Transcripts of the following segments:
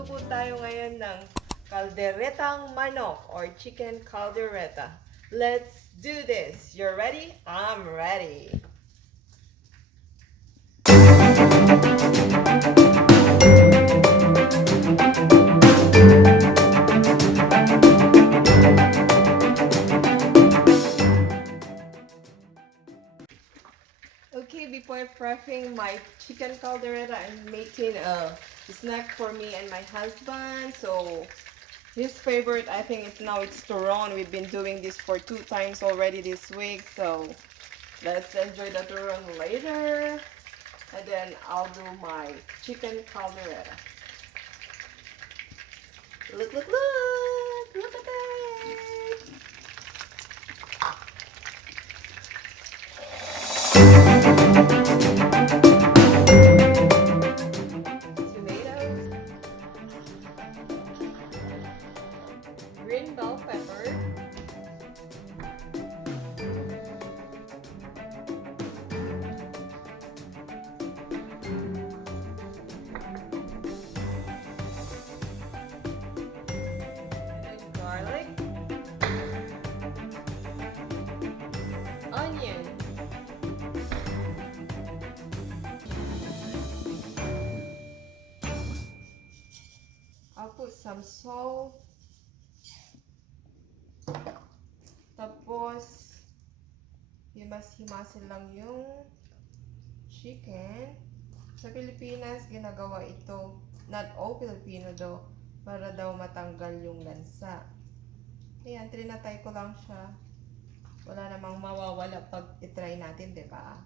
Magluluto po tayo ngayon ng kalderetang manok or chicken caldereta. Let's do this! You're ready? I'm ready! Okay, before prepping my chicken caldereta, I'm making a snack for me and my husband. So his favorite, I think it's turon. We've been doing this for 2 times already this week. So let's enjoy the turon later. And then I'll do my chicken caldereta. Look, look, look! Look at that! Tomatoes, green bell pepper, and garlic, onion, I'll put some salt. Tapos, himas-himasin lang yung chicken. Sa Pilipinas, ginagawa ito, not all Filipino daw, para daw matanggal yung lansa. Ayan, trinatay ko lang siya. Wala namang mawawala pag itry natin, di ba?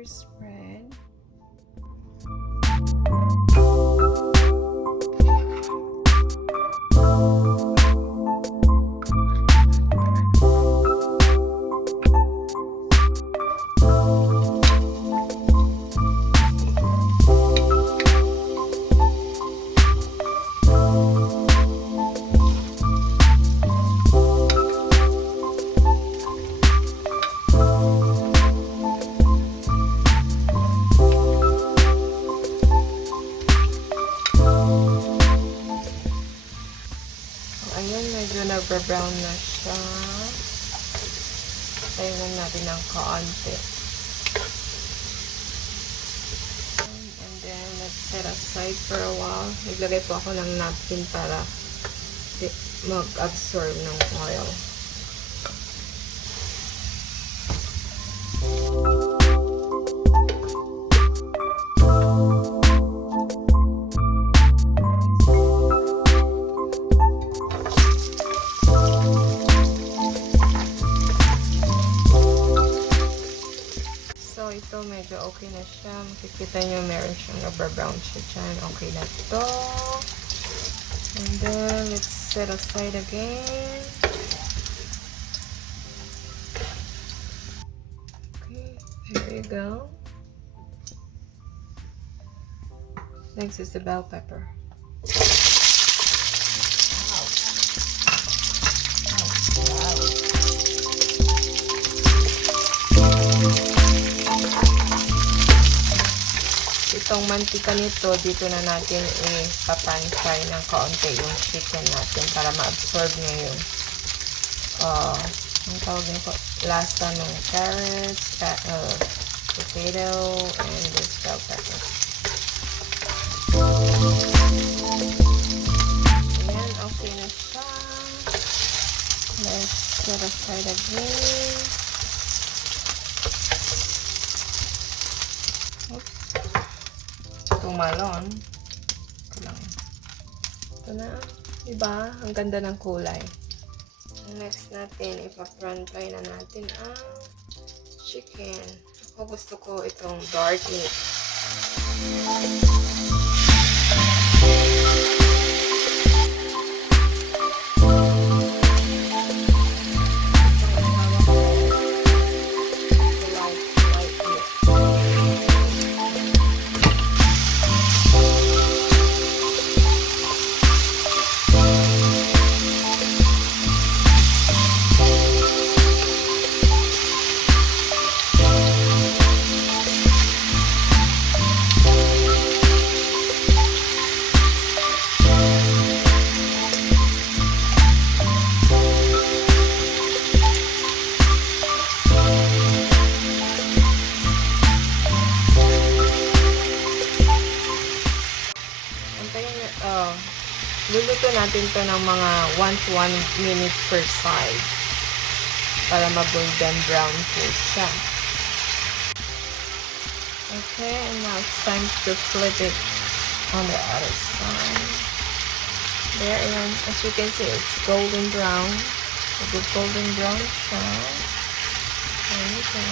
Spread. Ayan, medyo nagba-brown na siya. Tayo lang natin ng kaunti. And then, let's set aside for a while. Naglagay po ako ng napkin para mag-absorb ng oil. Ito medyo okay na siya. Makikita nyo meron siyang nabra-brown siya dyan. Okay na ito. And then, let's set aside again. Okay, there you go. Next is the bell pepper. Itong mantika nito, dito na natin ipapan-fry ng kaunti yung chicken natin para ma-absorb niya yung ang tawag nito, lasa ng carrots, potato, and this bell pepper. Ayan, okay na siya. Let's set aside again. Oops. Tumalon. Ito na. Diba? Ang ganda ng kulay. Next natin, ipa-front fry na natin ang chicken. Ako gusto ko itong dark meat. Luluto natin to ng mga 1 to 1 minute per side para mag-golden brown po siya. Okay, and now it's time to flip it on the other side. There, and as you can see, it's golden brown. A good golden brown siya. There you go.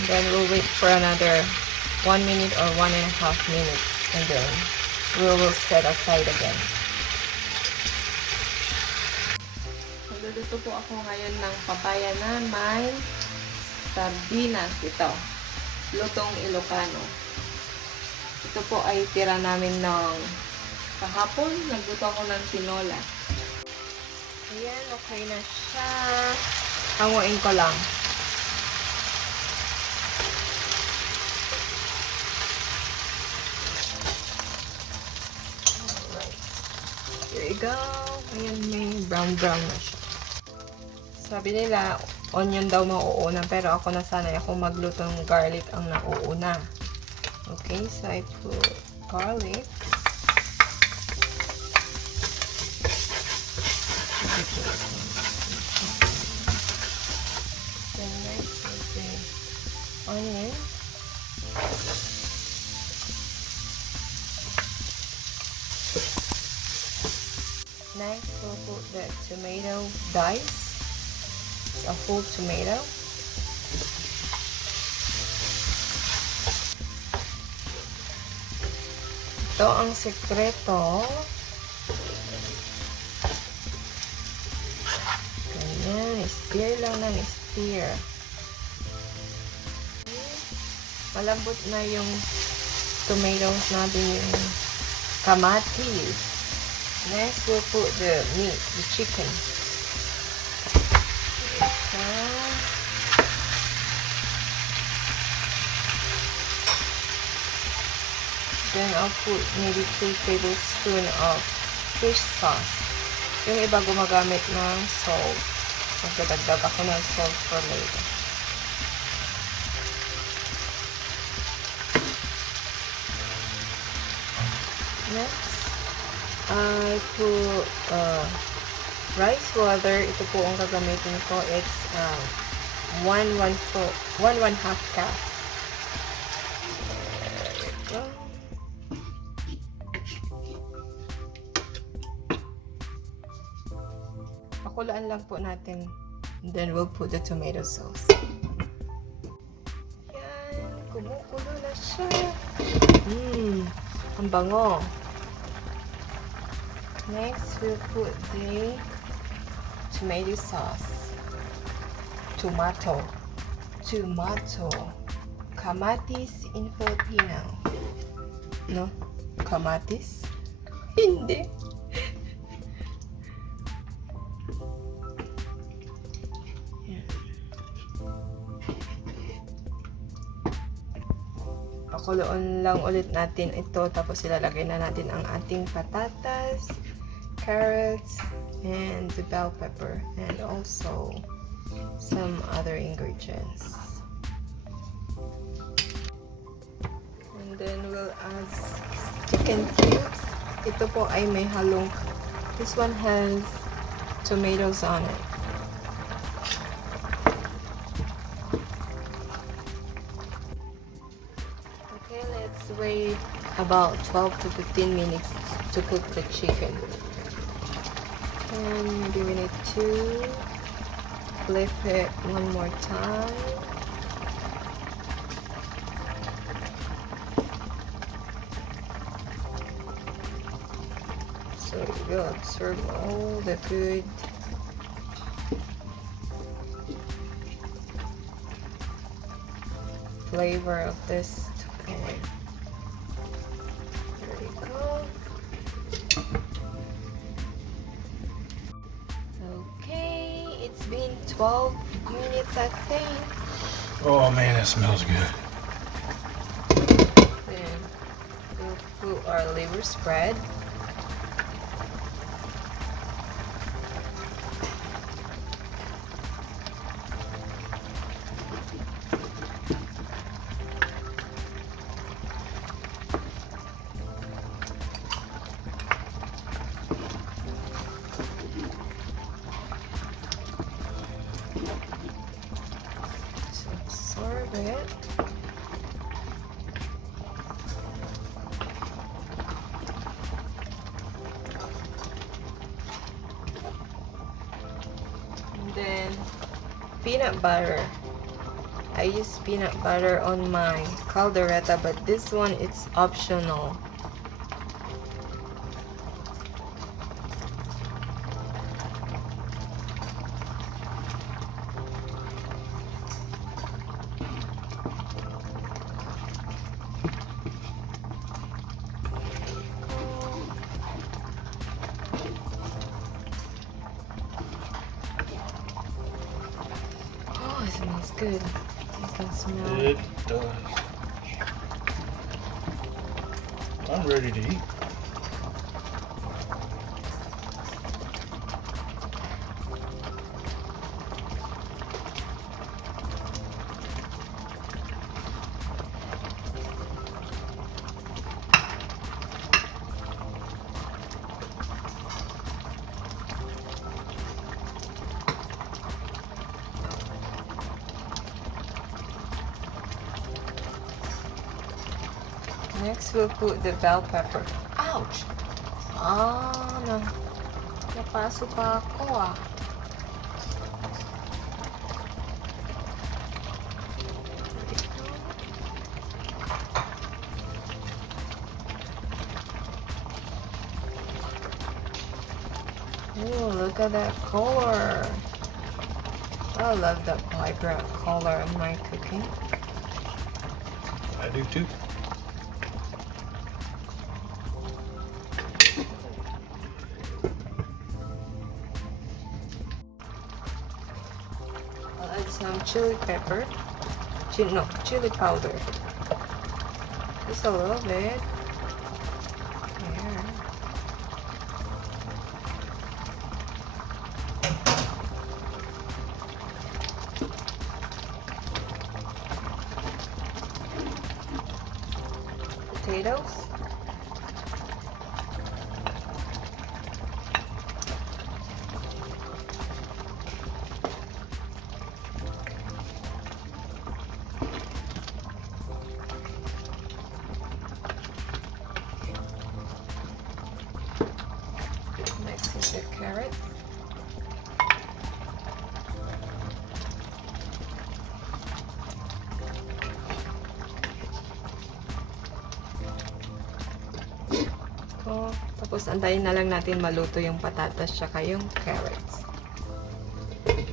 And then we'll wait for another 1 minute or 1.5 minutes, and then we will set aside again. Magluluto po ako ngayon ng papaya na may sardinas. Ito, lutong Ilocano. Ito po ay tira namin ng kahapon. Nagluto ako ng tinola. Ayan, okay na siya. Hanguin ko lang. There you go. Ayan, may brown-brown na siya. Sabi nila, onion daw mauuna, pero ako nasanay ako magluto ng garlic ang nauuna. Okay, so I put garlic. Then next is the onion. Next, we'll put the tomato dice. It's a full tomato. Ito ang sekreto. Ganyan, stir lang ng stir. Malambot na yung tomatoes natin, yung kamatis. Next, we'll put the meat, the chicken. Okay. Then I'll put maybe 2 tablespoons of fish sauce. Yung iba gumagamit ng salt. Magdadagdag ako ng salt for later. Next, I put rice water. Ito po ang gagamitin ko. It's 1/1 cup. There we go. Pakulaan lang po natin. And then we'll put the tomato sauce. Yan. Kumukulo na siya. Ang bango. Next, we'll put the tomato sauce. Tomato. Kamatis in Filipino. No? Kamatis? Hindi. Pakuloon lang ulit natin ito, tapos ilalagay na natin ang ating patatas, carrots and the bell pepper, and also some other ingredients. And then we'll add chicken cubes. Ito po ay may halong, this one has tomatoes on it. Okay, let's wait about 12 to 15 minutes to cook the chicken. And maybe we need to flip it one more time. So it will absorb all the good flavor of this chicken. There we go. Okay, it's been 12 minutes, I think. Oh man, that smells good. Then we'll put our liver spread. Absorb it. And then peanut butter. I use peanut butter on my caldereta, but this one it's optional. Oh, it smells good. I can smell It does. I'm ready to eat. Next, we'll put the bell pepper. Ouch! Ah, no. Napaso pa ako ah. Oh, look at that color. I love that vibrant color of my cooking. I do too. I'll add some chili pepper. Chili powder. Just a little bit. Here. Potatoes. Next is the carrots. Tapos antayin na lang natin maluto yung patatas tsaka yung carrots. And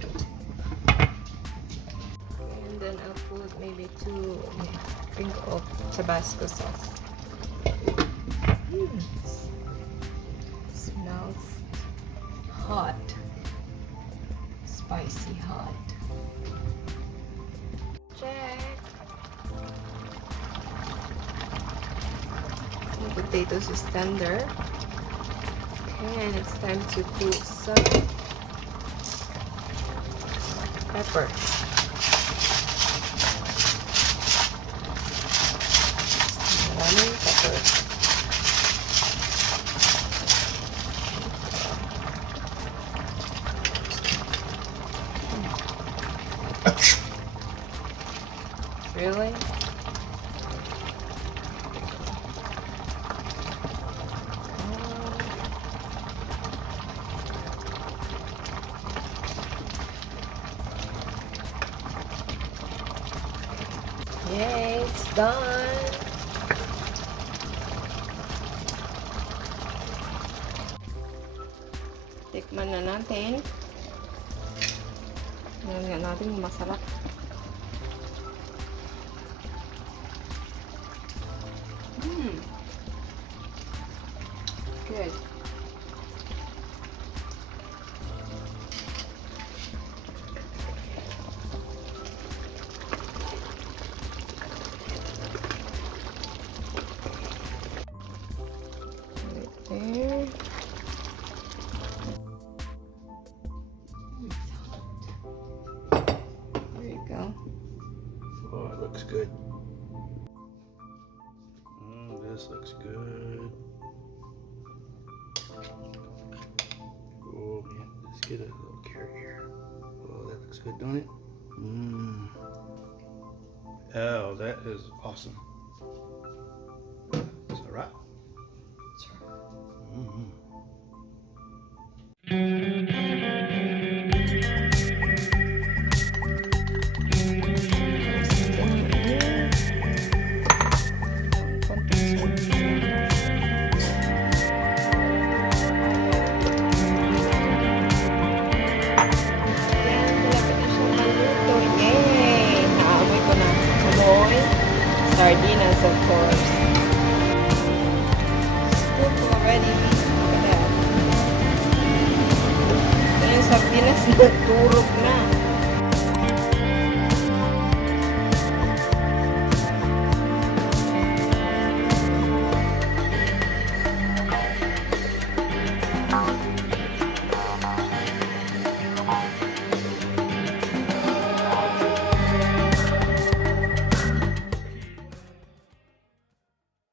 then I'll put maybe 2 sprinkles of Tabasco sauce. Smells hot. Spicy hot. Check. The potatoes is tender. And it's time to put some pepper. Maraming pepper. Really? Yay, it's done. Tikman na natin. Tingnan nga natin, masarap. Good. There. There you go. Oh, it looks good. This looks good. Oh man, let's get a little carrot here. Oh, that looks good, don't it? Oh, that is awesome. Is that right? Sardinas, of course. Cook already. Look at that. Yung sardinas, turok na.